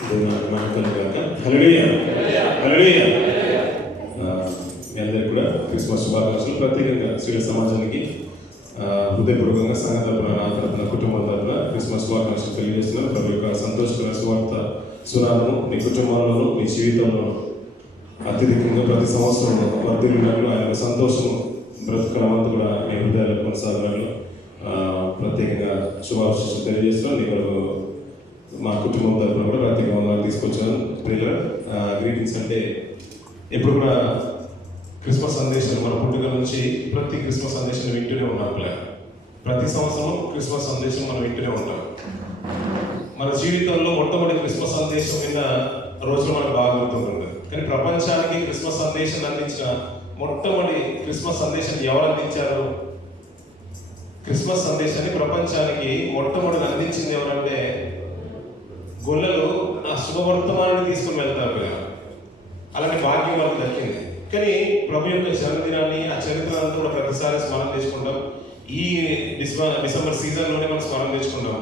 మీ అందరికీ కూడా క్రిస్మస్ శుభాకాంక్షలు. ప్రత్యేకంగా స్త్రీల సమాజానికి హృదయపూర్వకంగా సంఘ తరపున నా తరపున కుటుంబం తరపున క్రిస్మస్ శుభాకాంక్షలు తెలియజేస్తున్నాను. ప్రభు యొక్క సంతోషకర సువార్త సునాదము మీ కుటుంబాల్లోనూ మీ జీవితంలోనూ అత్యధికంగా ప్రతి సంవత్సరం వర్ధిల్లినట్లు ఆయన సంతోషము బ్రతుకులమంతా కూడా మీ హృదయాలు కొనసాగినట్లు ప్రత్యేకంగా శుభాకాంక్షలు తెలియజేస్తున్నాను. నీ కొరకు మా కుటుంబం తరపున కూడా ప్రత్యేక వందనాలు తీసుకొచ్చాను. ప్రియుల గ్రీటింగ్స్ అంటే ఎప్పుడు కూడా క్రిస్మస్ సందేశం మన పుట్టుక నుంచి ప్రతి క్రిస్మస్ సందేశం వింటూనే ఉన్నాం. ప్రతి సంవత్సరం క్రిస్మస్ సందేశం మనం వింటూనే ఉంటాం. మన జీవితంలో మొట్టమొదటి క్రిస్మస్ సందేశం విన్న రోజులు మనకు బాగా గుర్తుంటుంది. కానీ ప్రపంచానికి క్రిస్మస్ సందేశం అందించిన మొట్టమొదటి క్రిస్మస్ సందేశాన్ని ఎవరు అందించారు? క్రిస్మస్ సందేశాన్ని ప్రపంచానికి మొట్టమొదటి అందించింది ఎవరంటే గొల్లలు ఆ శుభవర్తమానాన్ని తీసుకుని వెళ్తారు కదా. అలాంటి భాగ్యం వాళ్ళకి దక్కింది. కానీ ప్రభు యొక్క జన్మదినాన్ని ఆ చరిత్ర అంతా కూడా ప్రతిసారి స్మరణ చేసుకుంటాం. ఈ డిసెంబర్ సీజన్లోనే మనం స్మరణ చేసుకుంటాం.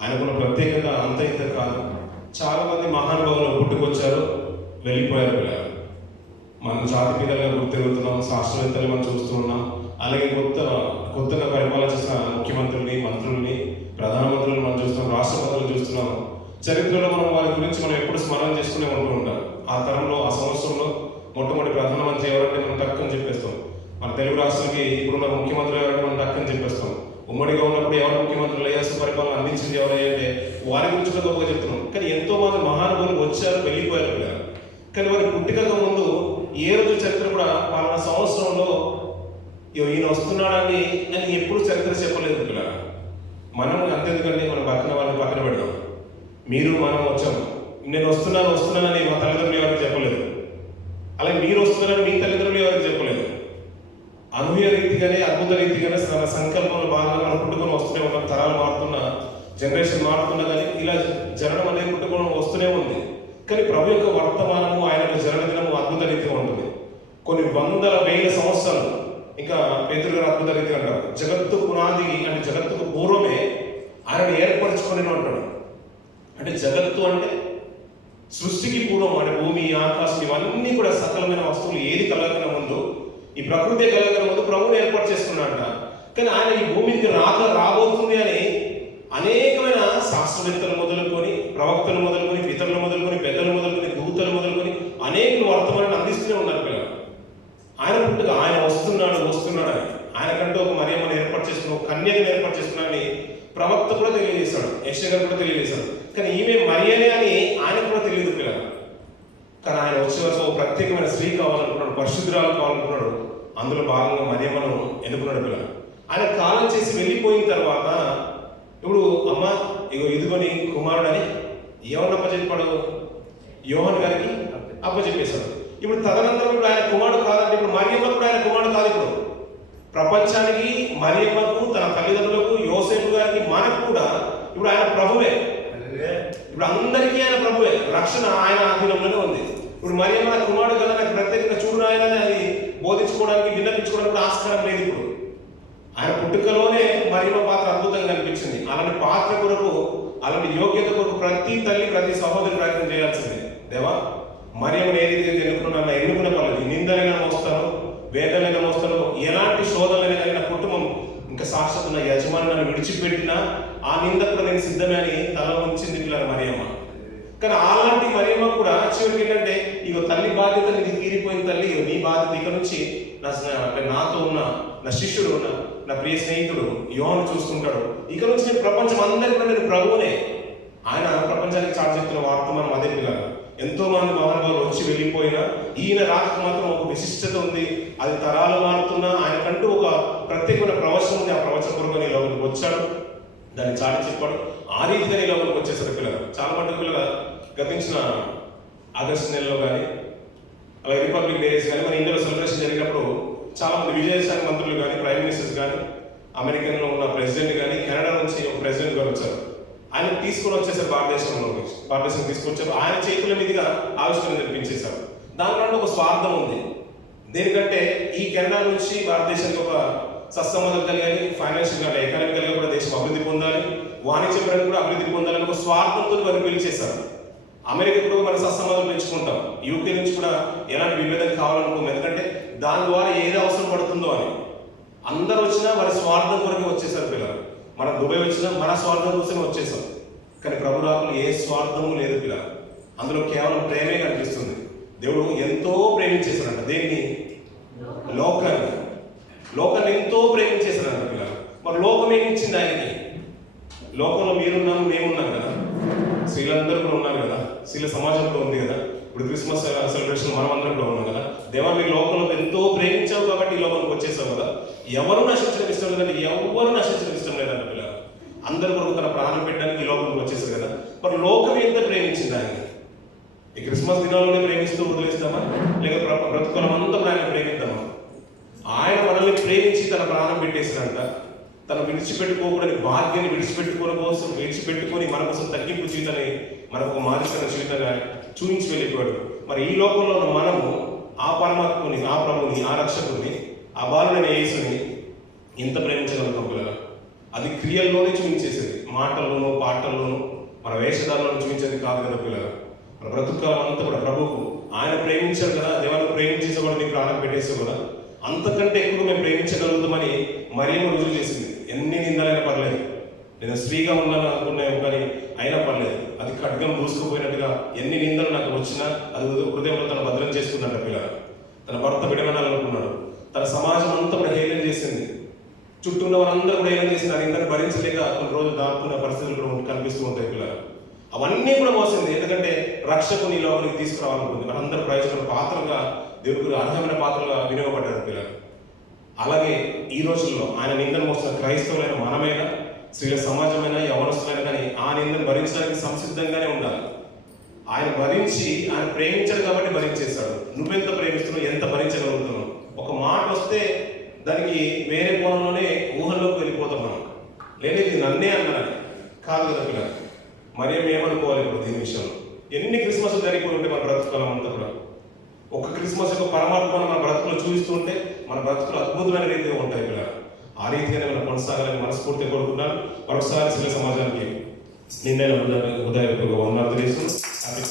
ఆయనకున్న ప్రత్యేకత అంత ఇంత కాదు. చాలా మంది మహానుభావులు పుట్టుకొచ్చారు, వెళ్ళిపోయారు. మనం జాతి పిల్లలుగా గుర్తిరుగుతున్నాం, శాస్త్రవేత్తలు మనం చూస్తూ ఉన్నాం. అలాగే కొత్తగా పరిపాలన చేసిన ముఖ్యమంత్రుల్ని, మంత్రుల్ని, ప్రధానమంత్రులను మనం చూస్తున్నాం, రాష్ట్రపతులను చూస్తున్నాం. చరిత్రలో మనం వారి గురించి మనం ఎప్పుడు స్మరణ చేసుకునే ఉంటూ ఉంటాం. ఆ తరంలో ఆ సంవత్సరంలో మొట్టమొదటి ప్రధానమంత్రి ఎవరంటే మనం టక్కని చెప్పేస్తాం. మన తెలుగు రాష్ట్రానికి ఇప్పుడున్న ముఖ్యమంత్రులు ఎవరంటే మనం టక్కని చెప్పేస్తాం. ఉమ్మడిగా ఉన్నప్పుడు ఎవరు ముఖ్యమంత్రులు అయ్యారు, పరిపాలన అందించింది ఎవరంటే వారి గురించి కూడా గొప్పగా చెప్తున్నాం. కానీ ఎంతో మంది మహానుభావులు వచ్చారు, వెళ్ళిపోయారు. కానీ వారి పుట్టికకు ముందు ఏ రోజు చరిత్ర కూడా పలానా సంవత్సరంలో ఈయన వస్తున్నాడని అని ఎప్పుడు చరిత్ర చెప్పలేదు. మనం అంతేందుకంటే మనం పక్కన వాళ్ళని పక్కన పెడదాం. మీరు మనం వచ్చాము, నేను వస్తున్నానని మా తల్లిదండ్రులు ఎవరికి చెప్పలేదు. అలాగే మీరు వస్తున్నారని మీ తల్లిదండ్రులు ఎవరికి చెప్పలేదు. అనూహ్య రీతిగానే అద్భుత రీతిగానే తన సంకల్పంలో భాగంగా మనం పుట్టుకొని వస్తూనే ఉంటాం. తరాలు మారుతున్నా, జనరేషన్ మారుతున్నా, కానీ ఇలా జరగడం అనేది పుట్టుకొని వస్తూనే ఉంది. కానీ ప్రభు యొక్క వర్తమానము, ఆయన యొక్క జన్మదినము అద్భుత రీతిగా ఉంటుంది. కొన్ని వందల వేల సంవత్సరాలు ఇంకా పేతురు గారు అద్భుత రీతిగా అంటారు. జగత్తు పునాది అంటే జగత్తుకు పూర్వమే ఆయన ఏర్పరచుకొని అంటాడు. అంటే జగత్తు అంటే సృష్టికి పూర్వం, అంటే భూమి, ఆకాశం ఇవన్నీ కూడా సకలమైన వస్తువులు ఏది కలగకన ముందు, ఈ ప్రకృతి కలగకన ముందు ప్రభువుని ఏర్పాటు చేసుకున్నాడ. కానీ ఆయన ఈ భూమికి రాబోతుంది అని అనేకమైన శాస్త్రవేత్తలు మొదలుకొని, ప్రవక్తలు మొదలుకొని, పితరులు మొదలుకొని, పెద్దలు మొదలుకొని, దూతలు మొదలుకొని అనేక వర్తమానాన్ని అందిస్తూనే ఉన్నారు పిల్లలు. ఆయన పుట్టుక ఆయన వస్తున్నాడని ఆయనకంటూ ఒక మరియమ్మని ఏర్పాటు చేసుకుని, ఒక కన్యకని ఏర్పాటు చేసుకున్నాడని ప్రవక్త కూడా తెలియజేశాడు, యెషయా గారు కూడా తెలియజేశాడు. కానీ ఈమె మరియనే అని ఆయనకు కూడా తెలియదు పిల్లలు. కానీ ఆయన వచ్చే వరకు ఒక ప్రత్యేకమైన స్త్రీ కావాలనుకున్నాడు, పరిశుద్ధురాలు కావాలనుకున్నాడు. అందులో భాగంగా మరియమ్మను ఎన్నుకున్నాడు పిల్లలు. ఆయన కాలం చేసి వెళ్ళిపోయిన తర్వాత ఇప్పుడు అమ్మ ఇదిగోని కుమారుడని ఎవరిని అప్పచెప్పాడు? యోహాను గారికి అప్పచెప్పేశాడు. ఇప్పుడు తదనంతరం ఇప్పుడు ఆయన కుమారుడు కాదంటే ఇప్పుడు మరియమ్మ కూడా ఆయన కుమారుడు కాదు. ఇప్పుడు ప్రపంచానికి, మరియమ్మకు, తన తల్లిదండ్రులకు, యోసేపు గారికి, మనకు కూడా ఇప్పుడు ఆయన ప్రభువే. ఇప్పుడు అందరికీ ఆయన ప్రభువే. రక్షణ ఆయన ఆధీనంలోనే ఉంది. ఇప్పుడు మరియమ్మ నా కుమారుడు కదా, నాకు ప్రత్యేకంగా చూడు ఆయన అది బోధించుకోవడానికి, విన్నపించుకోవడానికి ఆస్కారం లేదు. ఇప్పుడు ఆయన పుట్టుకలోనే మరియమ్మ పాత్ర అద్భుతంగా కనిపించింది. అలాంటి పాత్ర కొరకు, అలాంటి యోగ్యత కొరకు ప్రతి తల్లి, ప్రతి సహోదరి ప్రయత్నం చేయాల్సిందే. దేవా, మరియమ్మను ఏ రీతిగా ఎన్నుకున్నాను, ఎన్నుకున్న పనులు నిందలైనా మోస్తాను, వేదనైనా మోస్తాను, ఎలాంటి శోధనలైనా కానీ నా కుటుంబం ఇంకా సాక్షాత్ నా యజమాని నన్ను విడిచిపెట్టినా ఆ నింద కూడా నేను సిద్ధమే అని తల ఉంచింది పిల్లలు మరియమ్మ. కానీ అలాంటి మరియమ్మ కూడా చివరికి ఏంటంటే ఇక తల్లి బాధ్యత నీకు తీరిపోయిన తల్లి, నీ బాధ్యత ఇక నుంచి నాతో ఉన్న నా శిష్యుడు, నా ప్రియ స్నేహితుడు యోహాను చూసుకుంటాడు. ఇక నుంచి నేను ప్రపంచం అందరికీ కూడా నేను ప్రభువునే. ఆయన ప్రపంచానికి చాటి చెప్తున్న వర్తమానం అదే పిల్లలు. ఎంతో మంది మహానుభావులు వచ్చి వెళ్ళిపోయినా ఈయన రాకకు మాత్రం ఒక విశిష్టత ఉంది. అది తరాలు మారుతున్నా ఆయనకంటూ ఒక ప్రత్యేకమైన ప్రవచనం ఉంది. ఆ ప్రవచన కొరకు నీ లోపలికి వచ్చాడు, దాన్ని చాటి చెప్పాడు. ఆ రీతిగా నీ లోపలికి వచ్చేసారు పిల్లలు. చాలా మంది పిల్లలు గతించిన ఆగస్టు నెలలో కానీ, అలాగే రిపబ్లిక్ డేస్ కానీ, మన ఇండియాలో సెలబ్రేషన్ జరిగినప్పుడు చాలా మంది విదేశాంగ మంత్రులు కానీ, ప్రైమ్ మినిస్టర్స్ కానీ, అమెరికన్లో ఉన్న ప్రెసిడెంట్ కానీ, కెనడా నుంచి ఒక ప్రెసిడెంట్ గారు వచ్చారు. ఆయన తీసుకొని వచ్చేసారు భారతదేశం తీసుకొచ్చారు. ఆయన చేతుల మీదుగా ఆవిష్కరణ జరిపించేశారు. దానిలో ఒక స్వార్థం ఉంది. దేనికంటే ఈ కెనడా నుంచి భారతదేశానికి ఒక సత్సంబంధం కలిగాలి, ఫైనాన్షియల్గా, ఎకనామికల్గా కూడా దేశం అభివృద్ధి పొందాలి, వాణిజ్యపరంగా కూడా అభివృద్ధి పొందాలని ఒక స్వార్థంతో వారు పిలిచేశారు. అమెరికా కూడా మన సత్సంబంధాలు పెంచుకుంటాం. యూకే నుంచి కూడా ఎలాంటి విభేదం కావాలనుకుంటాం, ఎందుకంటే దాని ద్వారా ఏది అవసరం పడుతుందో అని. అందరు వచ్చినా వారి స్వార్థం కొరకే వచ్చేసారు పిల్లలు. మనం దుబాయ్ వచ్చినా మన స్వార్థం కోసమే వచ్చేసాం. కానీ ప్రభు రాకులు ఏ స్వార్థము లేదు పిల్లలు, అందులో కేవలం ప్రేమే కనిపిస్తుంది. దేవుడు ఎంతో ప్రేమించేశాడంట. దేన్ని? లోకాన్ని. లోకాన్ని ఎంతో ప్రేమించేశాడంట పిల్లలు. మరి లోకం ఏమి ఇచ్చింది ఆయనకి? లోకంలో మీరున్నాము, మేమున్నాం కదా, స్త్రీలందరూ కూడా ఉన్నారు కదా, స్త్రీల సమాజంలో ఉంది కదా. ఇప్పుడు క్రిస్మస్ సెలబ్రేషన్ మనం అందరం కూడా ఉన్నాం కదా. దేవా మీ లోకంలో ఎంతో ప్రేమించావు కాబట్టి ఈ లోకంలోకి వచ్చేసావు కదా. ఎవరు నశించడం ఇష్టం లేదంటే, ఎవరు నశించడం ఇష్టం లేదంట పిల్లలు. అందరి కొరకు తన ప్రాణం పెట్టడానికి ఈ లోకంలోకి వచ్చేసారు కదా. మరి లోకం ఎంత ప్రేమించింది ఆయన? ఈ క్రిస్మస్ దినాల్లోనే ప్రేమిస్తూ వదిలేస్తామా, లేక బ్రతుకులం అంతా ఆయన ప్రేమిద్దామా? ఆయన మనల్ని ప్రేమించి తన ప్రాణం పెట్టేసినంట. తను విడిచిపెట్టుకోకూడని భాగ్యాన్ని విడిచిపెట్టుకొని మన కోసం తగ్గింపు జీవితాన్ని, మనకు మాదిరికరణ జీవితంగా చూపించి వెళ్ళిపోయాడు. మరి ఈ లోకంలో ఉన్న మనము ఆ పరమాత్మని, ఆ ప్రభుని, ఆ రక్షకుని, ఆ బాలుడైన యేసుని ఎంత ప్రేమించగలుగుతాం పిల్లలు? అది క్రియల్లోనే చూపించేసేది, మాటల్లోనూ పాటల్లోనూ మన వేషధారంలోనూ చూపించేది కాదు కదా పిల్లలు. మన బ్రతుకాలం అంతా కూడా ప్రభువుకు ఆయన ప్రేమించారు కదా. దేవాన్ని ప్రేమించేసి కూడా నీ ప్రాణం పెట్టేసావు కదా, అంతకంటే ఎక్కువ మేము ప్రేమించగలుగుతామని మరియమ్మ రుజువు చేసింది. ఎన్ని నిందలైనా పర్లేదు, నేను స్త్రీగా ఉన్నాను అనుకున్నాను కానీ అయినా పర్లేదు, అది ఖడ్గం దూసుకుపోయినట్టుగా ఎన్ని నిందలు నాకు వచ్చినా అది హృదయంలో తను భద్రం చేసుకున్నట్టు పిల్లలు. తన భర్త విడమనాలనుకున్నాడు. తన సమాజం అంతా కూడా హేళన చేసింది. చుట్టూ ఉన్న వారందరూ కూడా హేళన చేసింది. అందరినీ భరించలేక కొన్ని రోజులు దాక్కున్న పరిస్థితులు కూడా కనిపిస్తూ ఉంటాయి పిల్లలు. అవన్నీ కూడా మోసింది, ఎందుకంటే రక్షకుని లోపలికి తీసుకురావాలనుకుంది. మనందరూ ప్రయోజన పాత్రగా, దేవుడికి అర్హమైన పాత్రగా వినియోగపడ్డారు పిల్లలు. అలాగే ఈ రోజుల్లో ఆయన నిందను మోస్తున్న క్రైస్తవులైన మనమైనా, స్త్రీల సమాజమైనా, యవనస్తులైనా కానీ ఆ నిందను భరించడానికి సంసిద్ధంగానే ఉండాలి. ఆయన భరించి, ఆయన ప్రేమించాడు కాబట్టి భరించేశాడు. నువ్వెంత ప్రేమిస్తున్నావు, ఎంత భరించగలుగుతున్నావు? ఒక మాట వస్తే దానికి వేరే కోణంలోనే ఊహల్లోకి వెళ్ళిపోతాం మనం. లేదు ఇది నన్నే అన్నారని కాదు కదా పిల్లలు. మరి ఏమనుకోవాలి ఇప్పుడు దీని విషయంలో? ఎన్ని క్రిస్మస్ జరిగిపోయి ఉంటే మన బ్రతుకులం అంతా కూడా ఒక క్రిస్మస్ యొక్క పరమాత్మను మన బ్రతుకులు చూపిస్తూ ఉంటే మన బ్రతుకులు అద్భుతమైన రీతిగా ఉంటాయి పిల్లలు. ఆ రీతిగానే మనం కొనసాగాలని మనస్ఫూర్తిగా కోరుకుంటున్నాను. మరొకసారి స్త్రీల సమాజానికి నిన్న ఉదయపూర్వక వందనాలు తెలియజేస్తూ హ్యాపీ